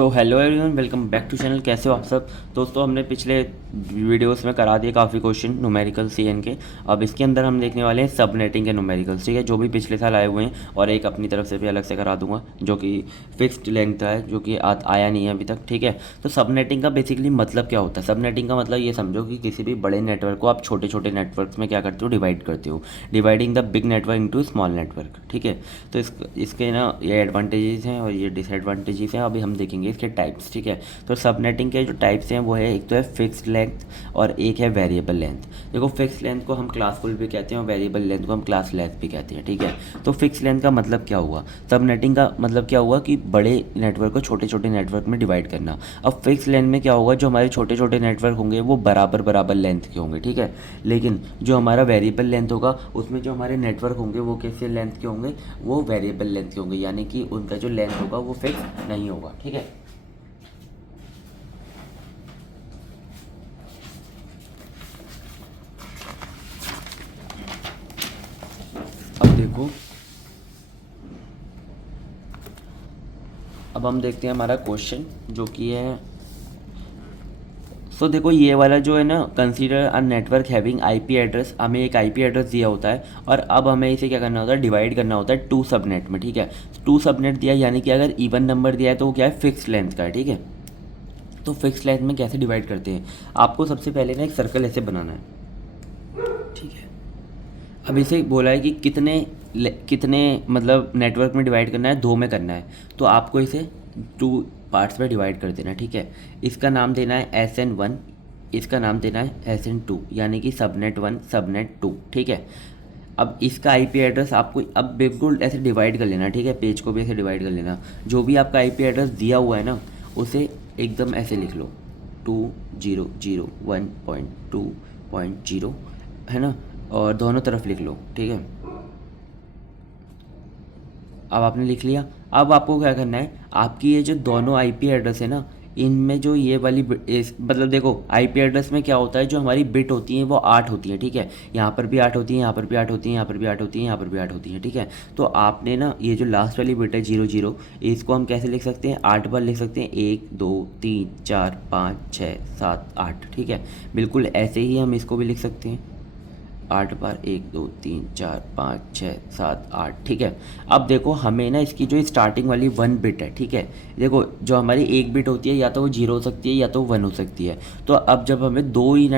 So hello everyone, welcome back to channel. कैसे हो आप सब दोस्तों? हमने पिछले वीडियोस में करा दिए काफ़ी क्वेश्चन न्यूमेरिकल सीएन के। अब इसके अंदर हम देखने वाले हैं सब नेटिंग के न्यूमेरिकल्स, ठीक है, जो भी पिछले साल आए हुए हैं, और एक अपनी तरफ से भी अलग से करा दूंगा जो कि फिक्स्ड लेंथ का है, जो कि आया नहीं है अभी तक, ठीक है। तो सब नेटिंग का बेसिकली मतलब क्या होता है? सब नेटिंग का मतलब ये समझो कि किसी भी बड़े नेटवर्क को आप छोटे छोटे नेटवर्क्स में क्या करते हो, डिवाइड करते हो, dividing the big network into small network, ठीक है। तो इसके ना ये एडवांटेजेस हैं और ये डिसएडवांटेजेस हैं। अभी हम देखेंगे इसके टाइप्स, ठीक है। तो सब नेटिंग के जो टाइप्स हैं वो है, एक तो है फिक्स्ड लेंथ और एक है वेरिएबल लेंथ। देखो, फिक्स लेंथ को हम क्लासफुल भी कहते हैं और वेरिएबल लेंथ को हम क्लास लेंथ भी कहते हैं, ठीक है। तो फिक्स लेंथ का मतलब क्या हुआ? सब नेटिंग का मतलब क्या हुआ कि बड़े नेटवर्क को छोटे छोटे नेटवर्क में डिवाइड करना। अब फिक्स लेंथ में क्या होगा, जो हमारे छोटे छोटे नेटवर्क होंगे वो बराबर बराबर लेंथ के होंगे, ठीक है। लेकिन जो हमारा वेरिएबल लेंथ होगा उसमें जो हमारे नेटवर्क होंगे वो कैसे लेंथ के होंगे, वो वेरिएबल लेंथ के होंगे, यानी कि उनका जो लेंथ होगा वो फिक्स नहीं होगा, ठीक है। अब देखो, अब हम देखते हैं हमारा क्वेश्चन जो कि है। सो देखो, ये वाला जो है ना, consider a network having IP address, हमें एक आईपी एड्रेस दिया होता है और अब हमें इसे क्या करना होता है, डिवाइड करना होता है टू सबनेट में, ठीक है। टू सबनेट दिया, यानी कि अगर इवन नंबर दिया है तो वो क्या है, फिक्स लेंथ का है, ठीक है। तो फिक्स लेंथ में कैसे डिवाइड करते हैं? आपको सबसे पहले ना एक सर्कल ऐसे बनाना है, ठीक है। अब इसे बोला है कि कितने कितने मतलब नेटवर्क में डिवाइड करना है, दो में करना है, तो आपको इसे टू पार्ट्स में डिवाइड कर देना है, ठीक है। इसका नाम देना है SN1, इसका नाम देना है SN2, यानी कि सबनेट 1 सबनेट 2, ठीक है। अब इसका आईपी एड्रेस आपको अब बिल्कुल ऐसे डिवाइड कर लेना, ठीक है, पेज को भी ऐसे डिवाइड कर लेना। जो भी आपका आईपी एड्रेस दिया हुआ है ना, उसे एकदम ऐसे लिख लो, 2001.2.0, है ना, और दोनों तरफ लिख लो, ठीक है। अब आपने लिख लिया। अब आपको क्या करना है, आपकी ये जो दोनों आईपी एड्रेस है ना, इनमें जो ये वाली मतलब देखो, आईपी एड्रेस में क्या होता है, जो हमारी बिट होती हैं वो 8 होती हैं, ठीक है। यहाँ पर भी 8 होती हैं, यहाँ पर भी 8 होती हैं, यहाँ पर भी 8 होती हैं, यहाँ पर भी 8 होती हैं, ठीक है। तो आपने ना ये जो लास्ट वाली बिट है 00, इसको हम कैसे लिख सकते हैं, 8 बार लिख सकते हैं, 1 2 3 4 5 6 7 8, ठीक है। बिल्कुल ऐसे ही हम इसको भी लिख सकते हैं, 8 बार, 1 2 3 4 5 6 7 8, ठीक है। अब देखो, हमें ना इसकी जो स्टार्टिंग वाली 1 बिट है, ठीक है। देखो, जो हमारी एक बिट होती है या तो वो 0 हो सकती है या तो 1 हो सकती है। तो अब जब हमें दो ही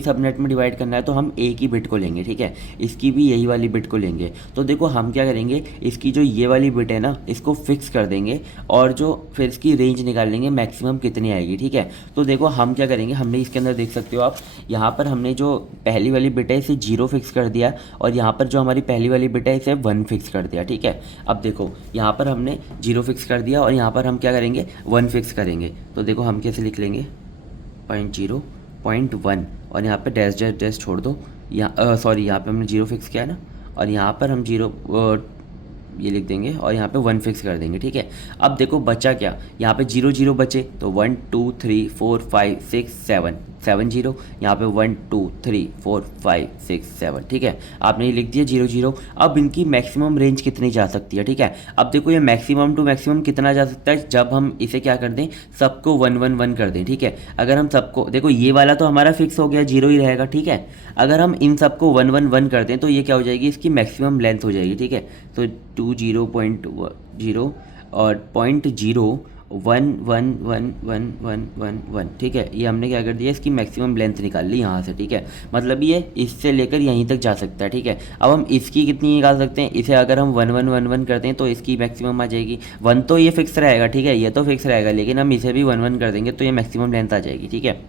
सब नेट में डिवाइड करना है तो हम एक ही बिट को लेंगे, ठीक है। इसकी भी यही वाली बिट को लेंगे। तो देखो, हम क्या करेंगे, इसकी जो ये वाली बिट है ना, इसको फिक्स कर देंगे और जो फिर इसकी रेंज निकाल लेंगे मैक्सिमम कितनी आएगी, ठीक है। तो देखो, हम क्या करेंगे, हमने इसके अंदर देख सकते हो आप, यहाँ पर हमने जो पहली वाली बिट है इसे 0 फिक्स कर दिया और यहाँ पर जो हमारी पहली वाली बिट है इसे 1 फिक्स कर दिया, ठीक है। अब देखो, यहाँ पर हमने 0 फिक्स कर दिया और यहाँ पर हम क्या करेंगे, 1 फिक्स करेंगे। तो देखो, हम कैसे लिख लेंगे, 0.0 0.1 और यहाँ पे डैश डैश डैश छोड़ दो। यहाँ सॉरी, यहाँ पे हमने 0 फिक्स किया ना, और यहाँ पर हम 0 ये लिख देंगे और यहाँ पे 1 फिक्स कर देंगे, ठीक है। अब देखो बचा क्या, यहाँ पे 0 0 बचे, तो 1 2 3 4 5 6 7 7 0, यहाँ पे 1 2 3 4 5 6 7, ठीक है। आपने ये लिख दिया 0 0। अब इनकी मैक्सिमम रेंज कितनी जा सकती है, ठीक है। अब देखो, ये मैक्सिमम टू मैक्सिमम कितना जा सकता है, जब हम इसे क्या कर दें, सबको 1 1 1 कर दें, ठीक है। अगर हम सबको, देखो ये वाला तो हमारा फिक्स हो गया, 0 ही रहेगा, ठीक है। अगर हम इन सबको 1 1 1 कर दें तो ये क्या हो जाएगी, इसकी मैक्सिमम लेंथ हो जाएगी, ठीक है। तो 20.0 और 0.1 ठीक है। ये हमने क्या कर दिया, इसकी मैक्सिमम लेंथ निकाल ली यहाँ से, ठीक है। मतलब ये इससे लेकर यहीं तक जा सकता है, ठीक है। अब हम इसकी कितनी निकाल सकते हैं, इसे अगर हम 1 1 1 1 करते हैं तो इसकी मैक्सिमम आ जाएगी 1, तो ये फिक्स रहेगा, ठीक है, ये तो फिक्स रहेगा, लेकिन हम इसे भी 1 1 कर देंगे तो ये मैक्सिमम लेंथ आ जाएगी, ठीक है।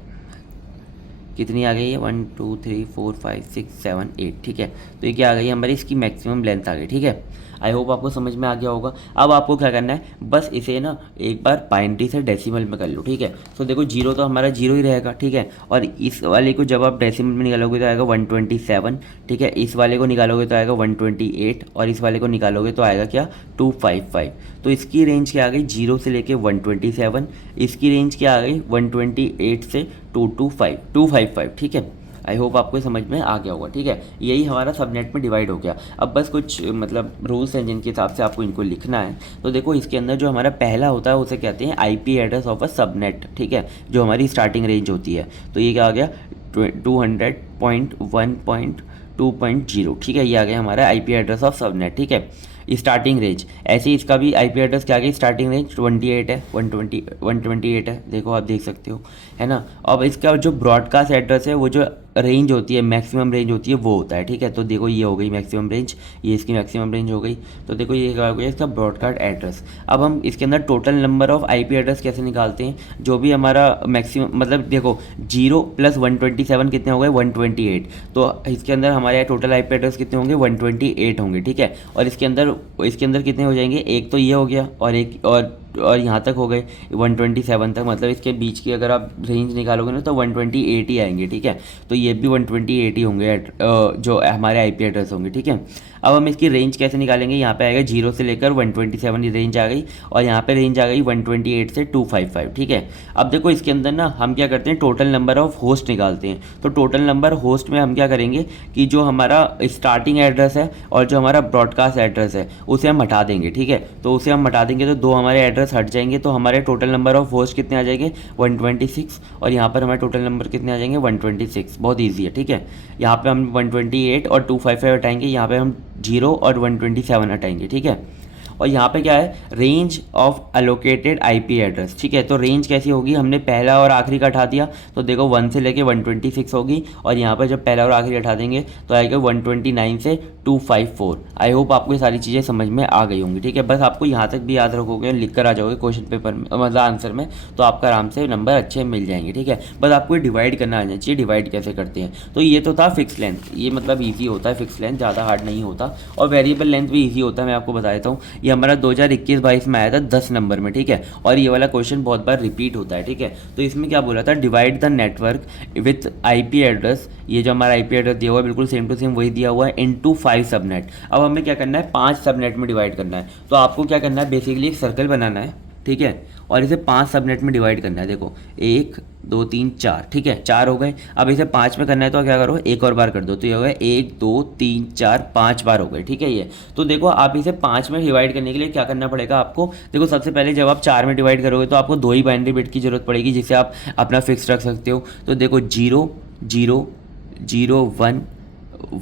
कितनी आ गई है, 1 2 3 4 5 6 7 8, ठीक है। तो ये क्या आ गई हमारी, इसकी मैक्सिमम लेंथ आ गई, ठीक है। आई होप आपको समझ में आ गया होगा। अब आपको क्या करना है, बस इसे ना एक बार बाइनरी से डेसिमल में कर लो, ठीक है। तो देखो, 0 तो हमारा 0 ही रहेगा, ठीक है। और इस वाले को जब आप डेसिमल में निकालोगे तो आएगा 127, ठीक है। इस वाले को निकालोगे तो आएगा 128 और इस वाले को निकालोगे तो आएगा क्या, 255। तो इसकी रेंज क्या आ गई, 0 से लेके 127, इसकी रेंज क्या आ गई 128 से 255, ठीक है। आई होप आपको समझ में आ गया होगा, ठीक है। यही हमारा सबनेट में डिवाइड हो गया। अब बस कुछ मतलब रूल्स हैं जिनके हिसाब से आपको इनको लिखना है। तो देखो इसके अंदर जो हमारा पहला होता है उसे कहते हैं IP address of a subnet, ठीक है, जो हमारी स्टार्टिंग रेंज होती है। तो ये क्या आ गया 200.1.2.0, ठीक है, ये आ गया हमारा आईपी एड्रेस ऑफ सबनेट, ठीक है, स्टार्टिंग रेंज। ऐसे ही इसका भी आईपी एड्रेस क्या आ गई, स्टार्टिंग रेंज 28 है, 128 है, देखो आप देख सकते हो, है ना। अब इसका जो ब्रॉडकास्ट एड्रेस है वो जो रेंज होती है, मैक्सिमम रेंज होती है, वो होता है, ठीक है। तो देखो ये हो गई मैक्सिमम रेंज, ये इसकी मैक्सिमम रेंज हो गई। तो देखो ये क्या हो गया इसका ब्रॉडकास्ट एड्रेस। अब हम इसके अंदर total number of IP address कैसे निकालते हैं, जो भी हमारा मैक्सिमम मतलब देखो 0 + 127 कितने हो गए 128, तो इसके अंदर हमारे टोटल आईपी एड्रेस कितने होंगे 128 होंगे, ठीक है। और इसके अंदर कितने हो जाएंगे, एक तो ये हो गया और एक और यहाँ तक हो गए 127 तक, मतलब इसके बीच की अगर आप रेंज निकालोगे ना तो 128 ही आएंगे, ठीक है। तो ये भी 128 ही होंगे जो हमारे आईपी एड्रेस होंगे, ठीक है। अब हम इसकी रेंज कैसे निकालेंगे, यहाँ पे आएगा 0 से लेकर 127 की रेंज आ गई, और यहाँ पे रेंज आ गई 128 से 255, ठीक है। अब देखो इसके अंदर ना हम क्या करते हैं, टोटल नंबर ऑफ होस्ट निकालते हैं। तो टोटल नंबर होस्ट में हम क्या करेंगे कि जो हमारा स्टार्टिंग एड्रेस है और जो हमारा ब्रॉडकास्ट एड्रेस है उसे हम हटा देंगे, ठीक है। तो उसे हम हटा देंगे तो दो हमारे एड्रेस हट जाएंगे, तो हमारे टोटल नंबर ऑफ होस्ट कितने आ जाएंगे 126, और यहाँ पर हमारे टोटल नंबर कितने आ जाएंगे 126, बहुत ईजी है, ठीक है। यहाँ पे हम 128 और 255 हटाएंगे, यहाँ पे हम 0 और 127 हटाएंगे, ठीक है। और यहाँ पे क्या है, range of allocated IP address, ठीक है। तो रेंज कैसी होगी, हमने पहला और आखिरी का हटा दिया, तो देखो 1 से लेके 126 होगी, और यहाँ पर जब पहला और आखिरी हटा देंगे तो आएगा 129 से 254। आई होप आपको ये सारी चीज़ें समझ में आ गई होंगी, ठीक है। बस आपको यहाँ तक भी याद रखोगे, लिख कर आ जाओगे क्वेश्चन पेपर में, मतलब आंसर में, तो आपका आराम से नंबर अच्छे मिल जाएंगे, ठीक है। बस आपको डिवाइड करना आना चाहिए, डिवाइड कैसे करते हैं। तो ये तो था फिक्स लेंथ, ये मतलब ईजी होता है फिक्स लेंथ, ज़्यादा हार्ड नहीं होता, और वेरिएबल लेंथ भी ईजी होता है, मैं आपको बता देता हूँ। ये हमारा 2021-22 में आया था 10 नंबर में, ठीक है, और ये वाला क्वेश्चन बहुत बार रिपीट होता है, ठीक है। तो इसमें क्या बोला था, divide the network with IP address, ये जो हमारा आईपी एड्रेस दिया हुआ है बिल्कुल सेम टू सेम वही दिया हुआ है, इनटू 5 सबनेट। अब हमें क्या करना है, 5 सबनेट में डिवाइड करना है। तो आपको क्या करना है, बेसिकली एक सर्कल बनाना है, ठीक है, और इसे 5 सबनेट में डिवाइड करना है। देखो 1 2 3 4, ठीक है, 4 हो गए। अब इसे 5 में करना है तो क्या करो, एक और बार कर दो, तो ये हो गया 1 2 3 4 5 बार हो गए, ठीक है। ये तो देखो आप इसे 5 में डिवाइड करने के लिए क्या करना पड़ेगा आपको, देखो सबसे पहले जब आप 4 में डिवाइड करोगे तो आपको 2 ही बाइनरी बिट की जरूरत पड़ेगी, जिससे आप अपना फिक्स रख सकते हो। तो देखो 0 0 0 1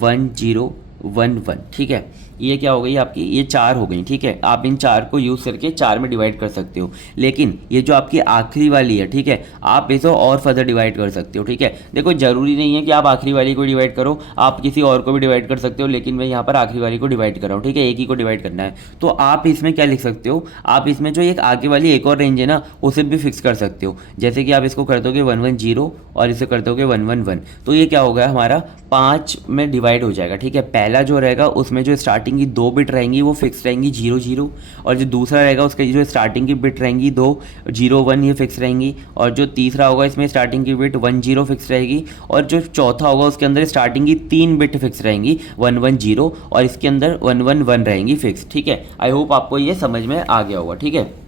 1 0 1 1, ठीक है। ये क्या हो गई आपकी, ये 4 हो गई, ठीक है। आप इन 4 को यूज़ करके 4 में डिवाइड कर सकते हो, लेकिन ये जो आपकी आखिरी वाली है, ठीक है, आप इसे और फर्दर डिवाइड कर सकते हो, ठीक है। देखो ज़रूरी नहीं है कि आप आखिरी वाली को डिवाइड करो, आप किसी और को भी डिवाइड कर सकते हो, लेकिन मैं यहाँ पर आखिरी वाली को डिवाइड कर रहा हूँ, ठीक है, एक ही को डिवाइड करना है। तो आप इसमें क्या लिख सकते हो, आप इसमें जो एक आगे वाली एक और रेंज है ना उसे भी फिक्स कर सकते हो। जैसे कि आप इसको कर दोगे 110 और इसे कर दोगे 111, तो ये क्या होगा हमारा 5 में डिवाइड हो जाएगा, ठीक है। पहला जो रहेगा उसमें जो स्टार्टिंग की 2 बिट रहेंगी वो फिक्स रहेंगी 0 0, और जो दूसरा रहेगा उसका जो स्टार्टिंग की बिट रहेंगी 2 0 1 ये फिक्स रहेंगी, और जो तीसरा होगा इसमें स्टार्टिंग की बिट 1 0 फिक्स रहेगी, और जो चौथा होगा उसके अंदर स्टार्टिंग की 3 बिट फिक्स रहेंगी 1 1 0, और इसके अंदर 1 1 1 रहेंगी फिक्स, ठीक है। आई होप आपको ये समझ में आ गया होगा, ठीक है।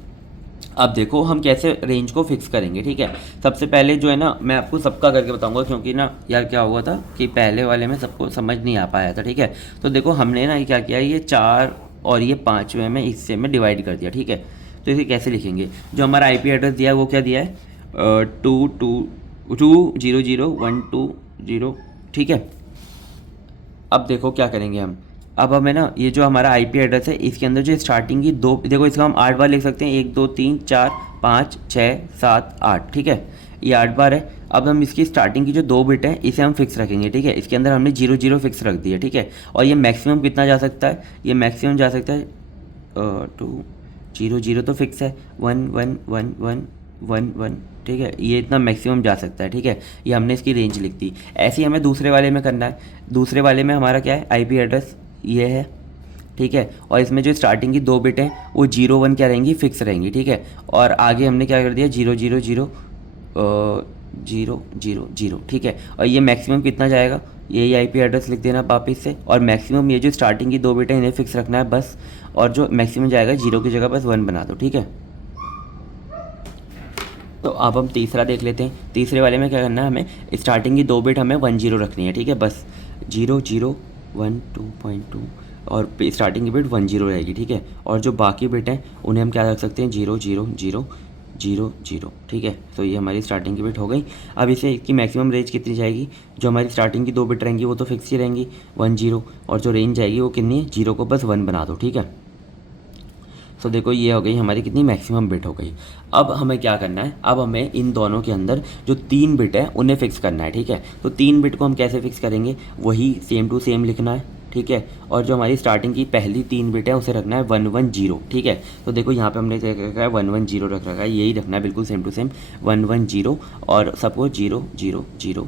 अब देखो हम कैसे रेंज को फिक्स करेंगे, ठीक है। सबसे पहले जो है ना मैं आपको सबका करके बताऊंगा, क्योंकि ना यार क्या हुआ था कि पहले वाले में सबको समझ नहीं आ पाया था, ठीक है। तो देखो हमने ना ये क्या किया, ये 4 और ये 5 में हिस्से में डिवाइड कर दिया, ठीक है। तो इसे कैसे लिखेंगे, जो हमारा आईपी एड्रेस दिया है वो क्या दिया है 2000120, ठीक है। अब देखो क्या करेंगे हम, अब हमें ना ये जो हमारा आईपी एड्रेस है इसके अंदर जो स्टार्टिंग की 2, देखो इसका हम 8 बार लिख सकते हैं, 1 2 3 4 5 6 7 8, ठीक है, ये 8 बार है। अब हम इसकी स्टार्टिंग की जो 2 बिट है इसे हम फिक्स रखेंगे, ठीक है। इसके अंदर हमने 0 0 फिक्स रख दिया, ठीक है। और ये मैक्सिमम कितना जा सकता है, ये मैक्सिमम जा सकता है 2 0 0 तो फिक्स है, 1 1 1 1 1 1, ठीक है, ये इतना मैक्सिमम जा सकता है, ठीक है। ये हमने इसकी रेंज लिख दी। ऐसे ही हमें दूसरे वाले में करना है। दूसरे वाले में हमारा क्या है, आईपी एड्रेस ये है, ठीक है, और इसमें जो स्टार्टिंग की 2 बिट हैं वो 0 1 क्या रहेंगी, फिक्स रहेंगी, ठीक है। और आगे हमने क्या कर दिया 0 0 0 0 0 0, ठीक है। और ये मैक्सिमम कितना जाएगा, यही आईपी एड्रेस लिख देना वापस से, और मैक्सिमम ये जो स्टार्टिंग की 2 बिट है इन्हें फिक्स रखना है बस, और जो मैक्सिमम जाएगा 0 की जगह बस 1 बना दो, ठीक है। तो अब हम तीसरा देख लेते हैं। तीसरे वाले में क्या करना है, हमें स्टार्टिंग की 2 बिट हमें 10 रखनी है, ठीक है। बस 0012.2 और स्टार्टिंग की बिट 10 रहेगी, ठीक है। और जो बाकी बिट हैं उन्हें हम क्या रख सकते हैं, 000000, ठीक है। तो ये हमारी स्टार्टिंग की बिट हो गई। अब इसे इसकी मैक्सिमम रेंज कितनी जाएगी, जो हमारी स्टार्टिंग की 2 बिट रहेंगी वो तो फिक्स ही रहेंगी 10, और जो रेंज जाएगी वो कितनी है, 0 को बस 1 बना दो, ठीक है। तो देखो ये हो गई हमारी कितनी मैक्सिमम बिट हो गई। अब हमें क्या करना है, अब हमें इन दोनों के अंदर जो 3 बिट है उन्हें फ़िक्स करना है, ठीक है। तो 3 बिट को हम कैसे फ़िक्स करेंगे, वही सेम टू सेम लिखना है, ठीक है। और जो हमारी स्टार्टिंग की पहली 3 बिट है उसे रखना है 110, ठीक है। तो देखो यहाँ पे हमने रखा है 110 रख रखा है, यही रखना है बिल्कुल सेम टू सेम 110, और सबको 00000,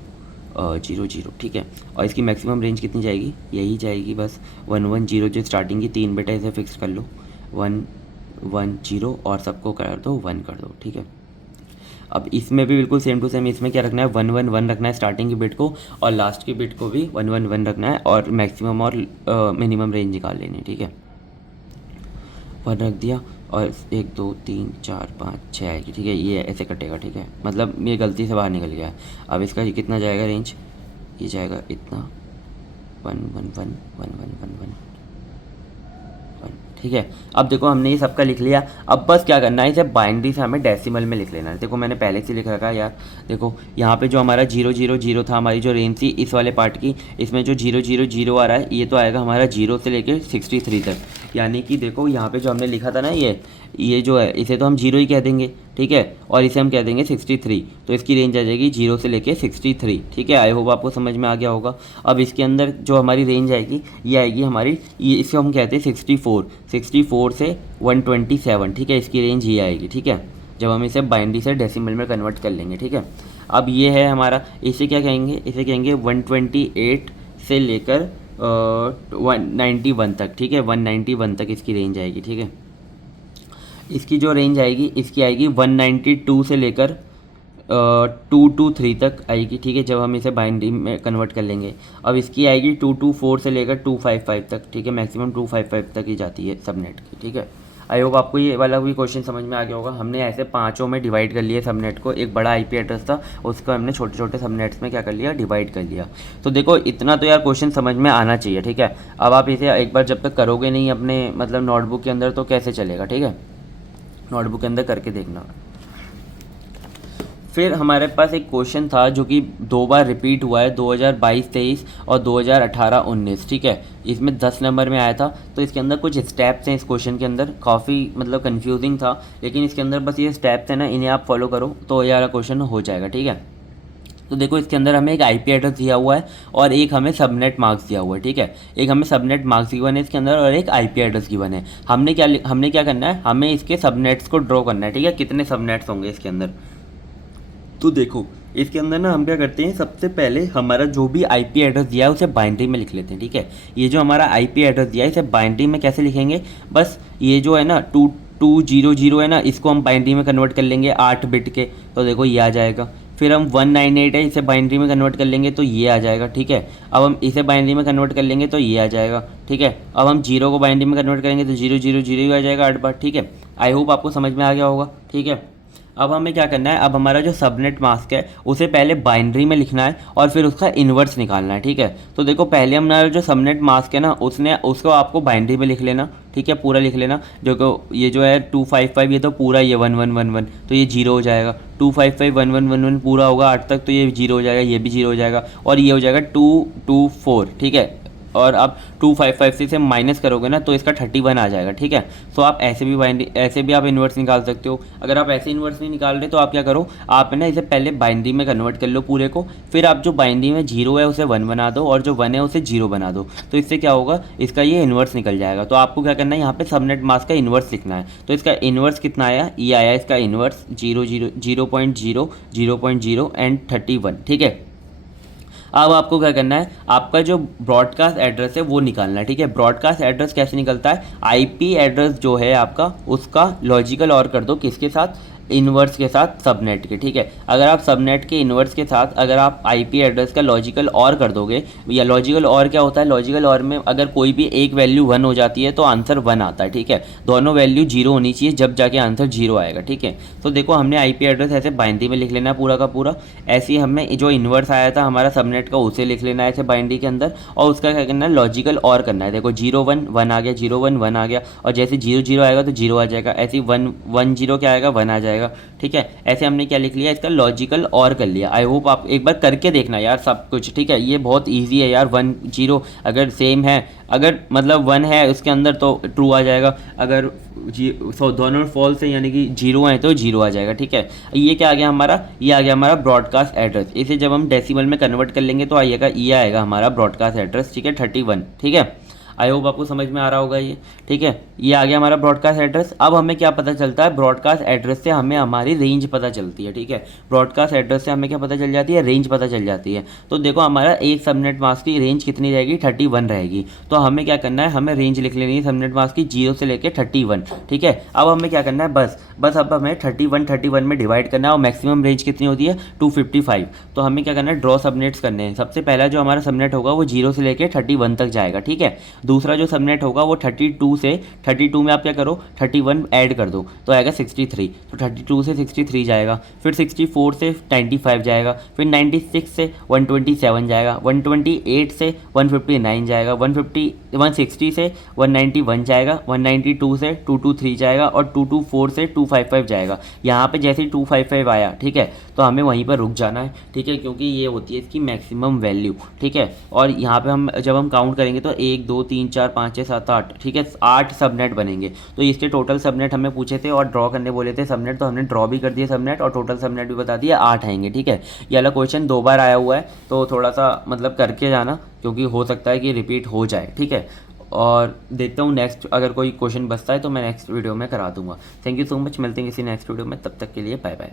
ठीक है। और इसकी मैक्सिमम रेंज कितनी जाएगी, यही जाएगी बस 110। जो स्टार्टिंग की 3 बिट है इसे फिक्स कर लो 110 और सबको कर दो 1 कर दो, ठीक है। अब इसमें भी बिल्कुल सेम टू सेम इसमें क्या रखना है, 111 रखना है स्टार्टिंग की बिट को, और लास्ट की बिट को भी 111 रखना है, और मैक्सिमम और मिनिमम रेंज निकाल लेनी है, ठीक है। 1 रख दिया, और 1 2 3 4 5 6 आएगी, ठीक है। ये ऐसे कटेगा, ठीक है, मतलब ये गलती से बाहर निकल गया है। अब इसका ये कितना जाएगा रेंज, ये जाएगा इतना 1111111, ठीक है। अब देखो हमने ये सबका लिख लिया। अब बस क्या करना है, इसे बाइनरी से हमें डेसिमल में लिख लेना है। देखो मैंने पहले से लिख रखा है यार, देखो यहाँ पे जो हमारा 000 था, हमारी जो रेंज थी इस वाले पार्ट की, इसमें जो 000 आ रहा है ये तो आएगा हमारा 0 से लेके 63 तक। यानी कि देखो यहाँ पे जो हमने लिखा था ना, ये जो है इसे तो हम 0 ही कह देंगे, ठीक है, और इसे हम कह देंगे 63। तो इसकी रेंज आ जाएगी 0 से लेके 63, ठीक है। आई होप आपको समझ में आ गया होगा। अब इसके अंदर जो हमारी रेंज आएगी ये आएगी हमारी, ये इसको हम कहते हैं 64 से 127, ठीक है। इसकी रेंज ये आएगी, ठीक है, जब हम इसे बाइनरी से डेसिमल में कन्वर्ट कर लेंगे, ठीक है। अब ये है हमारा, इसे क्या कहेंगे, इसे कहेंगे 128 से लेकर 191 तक, ठीक है। 191 तक इसकी रेंज आएगी, ठीक है। इसकी जो रेंज आएगी इसकी आएगी 192 से लेकर 223 तक आएगी, ठीक है, जब हम इसे बाइनरी में कन्वर्ट कर लेंगे। अब इसकी आएगी 224 से लेकर 255 तक, ठीक है, मैक्सिमम 255 तक ही जाती है सबनेट की, ठीक है। आई होप आपको ये वाला भी क्वेश्चन समझ में आ गया होगा। हमने ऐसे 5 में डिवाइड कर लिया सबनेट को, एक बड़ा आईपी एड्रेस था उसको हमने छोटे छोटे सबनेट्स में क्या कर लिया, डिवाइड कर लिया। तो देखो इतना तो यार क्वेश्चन समझ में आना चाहिए, ठीक है। अब आप इसे एक बार जब तक करोगे नहीं अपने मतलब नोटबुक के अंदर तो कैसे चलेगा, ठीक है, नोटबुक के अंदर करके देखना। फिर हमारे पास एक क्वेश्चन था जो कि 2 बार रिपीट हुआ है, 2022-23 और 2018-19, ठीक है। इसमें 10 नंबर में आया था। तो इसके अंदर कुछ स्टेप्स हैं इस क्वेश्चन के अंदर, काफ़ी मतलब कंफ्यूजिंग था, लेकिन इसके अंदर बस ये स्टेप्स हैं ना, इन्हें आप फॉलो करो तो ये वाला क्वेश्चन हो जाएगा, ठीक है। तो देखो इसके अंदर हमें एक आईपी एड्रेस दिया हुआ है और एक हमें सबनेट मार्क्स दिया हुआ है, ठीक है। एक हमें सबनेट मार्क्स गिवन है इसके अंदर और एक आईपी एड्रेस गिवन है। हमने क्या करना है, हमें इसके सबनेट्स को ड्रॉ करना है, ठीक है, कितने सबनेट्स होंगे इसके अंदर। तो देखो इसके अंदर ना हम क्या करते हैं, सबसे पहले हमारा जो भी आईपी एड्रेस दिया है उसे बाइनरी में लिख लेते हैं, ठीक है। ये जो हमारा आईपी एड्रेस दिया है इसे बाइनरी में कैसे लिखेंगे, बस ये जो है ना 2200 है ना, इसको हम बाइनरी में कन्वर्ट कर लेंगे 8 बिट के, तो देखो ये आ जाएगा। फिर हम 198 है, इसे बाइनरी में कन्वर्ट कर लेंगे तो ये आ जाएगा, ठीक है। अब हम इसे बाइनरी में कन्वर्ट कर लेंगे तो ये आ जाएगा, ठीक है। अब हम 0 को बाइनरी में कन्वर्ट करेंगे तो 000 आ जाएगा 8 बार, ठीक है। आई होप आपको समझ में आ गया होगा, ठीक है। अब हमें क्या करना है, अब हमारा जो सबनेट मास्क है उसे पहले बाइनरी में लिखना है और फिर उसका इन्वर्स निकालना है, ठीक है। तो देखो पहले हमारा जो सबनेट मास्क है ना उसको आपको बाइनरी में लिख लेना, ठीक है, पूरा लिख लेना। जो कि ये जो है 255 ये तो पूरा ये 1111 तो ये 0 हो जाएगा। 255 1111 पूरा होगा 8 तक तो ये 0 हो जाएगा, ये भी 0 हो जाएगा, और ये हो जाएगा 224, ठीक है। और आप 255 से इसे माइनस करोगे ना तो इसका 31 आ जाएगा, ठीक है। तो आप ऐसे भी आप इन्वर्स निकाल सकते हो। अगर आप ऐसे इन्वर्स नहीं निकाल रहे तो आप क्या करो, आप ना इसे पहले बाइनरी में कन्वर्ट कर लो पूरे को, फिर आप जो बाइनरी में 0 है उसे 1 बना दो और जो 1 है उसे 0 बना दो। तो इससे क्या होगा, इसका ये इन्वर्स निकल जाएगा। तो आपको क्या करना है, यहाँ पे सबनेट मास्क का इन्वर्स लिखना है। तो इसका इन्वर्स कितना आया, ये आया इसका इन्वर्स 0.0 एंड 31, ठीक है। अब आपको क्या करना है, आपका जो ब्रॉडकास्ट एड्रेस है वो निकालना है, ठीक है। ब्रॉडकास्ट एड्रेस कैसे निकलता है, आईपी एड्रेस जो है आपका उसका लॉजिकल और कर दो किसके साथ, इन्वर्स के साथ सबनेट के, ठीक है। अगर आप सबनेट के इन्वर्स के साथ अगर आप आईपी एड्रेस का लॉजिकल और कर दोगे, या लॉजिकल और क्या होता है, लॉजिकल और में अगर कोई भी एक वैल्यू 1 हो जाती है तो आंसर 1 आता है, ठीक है। दोनों वैल्यू 0 होनी चाहिए जब जाके आंसर 0 आएगा, ठीक है। तो देखो हमने आईपी एड्रेस ऐसे बाइनरी में लिख लेना है पूरा का पूरा, ऐसे ही हमें जो इन्वर्स आया था हमारा सबनेट का उसे लिख लेना है ऐसे बाइनरी के अंदर, और उसका क्या करना है, लॉजिकल और करना है। देखो 0 1 1 आ गया, 0 1 1 आ गया, और जैसे 0 0 आएगा तो 0 आ जाएगा, ऐसे ही 1 1 0 क्या आएगा, 1 आ जाएगा, ठीक है। ऐसे हमने क्या लिख लिया, इसका लॉजिकल और कर लिया। आई होप आप एक बार करके देखना यार सब कुछ, ठीक है। ये बहुत ईजी है यार, 1 0 अगर सेम है, अगर मतलब 1 है उसके अंदर तो ट्रू आ जाएगा, अगर दोनों फॉल्स है यानी कि 0 है तो 0 आ जाएगा, ठीक है। ये क्या आ गया हमारा, ये आ गया हमारा ब्रॉडकास्ट एड्रेस। इसे जब हम डेसिमल में कन्वर्ट कर लेंगे तो आइएगा, ये आएगा हमारा ब्रॉडकास्ट एड्रेस, ठीक है, 31, ठीक है। आई होप आपको समझ में आ रहा होगा ये, ठीक है। ये आ गया हमारा ब्रॉडकास्ट एड्रेस। अब हमें क्या पता चलता है, ब्रॉडकास्ट एड्रेस से हमें हमारी रेंज पता चलती है, ठीक है। ब्रॉडकास्ट एड्रेस से हमें क्या पता चल जाती है, रेंज पता चल जाती है। तो देखो हमारा एक सबनेट मास्क की रेंज कितनी रहेगी, 31 रहेगी। तो हमें क्या करना है, हमें रेंज लिख लेनी है सबनेट मास्क की 0 से लेकर 31, ठीक है। अब हमें क्या करना है, बस अब हमें 31 में डिवाइड करना है, और मैक्सिमम रेंज कितनी होती है, 255। तो हमें क्या करना है, ड्रॉ सबनेट्स करने हैं। सबसे पहला जो हमारा सबनेट होगा वो 0 से लेकर 31 तक जाएगा, ठीक है। दूसरा जो सबनेट होगा वो 32 से, 32 में आप क्या करो, 31 ऐड कर दो तो आएगा 63। तो 32 से 63 जाएगा, फिर 64 से 95 जाएगा, फिर 96 से 127 जाएगा, 128 से 159 जाएगा, 160 से 191 जाएगा, 192 से 223 जाएगा, और 224 से 255 जाएगा। यहाँ पे जैसे ही 255 आया, ठीक है, तो हमें वहीं पर रुक जाना है, ठीक है, क्योंकि ये होती है इसकी मैक्सिमम वैल्यू, ठीक है। और यहाँ पे हम जब हम काउंट करेंगे तो 1 2 3 4 5 6 7 8, ठीक है, 8 सबनेट बनेंगे। तो इसके टोटल सबनेट हमें पूछे थे और ड्रॉ करने बोले थे सबनेट, तो हमने ड्रॉ भी कर दिए सबनेट और टोटल सबनेट भी बता दिया, 8 आएंगे, ठीक है। ये वाला क्वेश्चन 2 बार आया हुआ है, तो थोड़ा सा मतलब करके जाना, क्योंकि हो सकता है कि रिपीट हो जाए, ठीक है। और देखता हूँ नेक्स्ट अगर कोई क्वेश्चन बचता है तो मैं नेक्स्ट वीडियो में करा दूंगा। थैंक यू सो मच, मिलते हैं किसी नेक्स्ट वीडियो में, तब तक के लिए बाय बाय।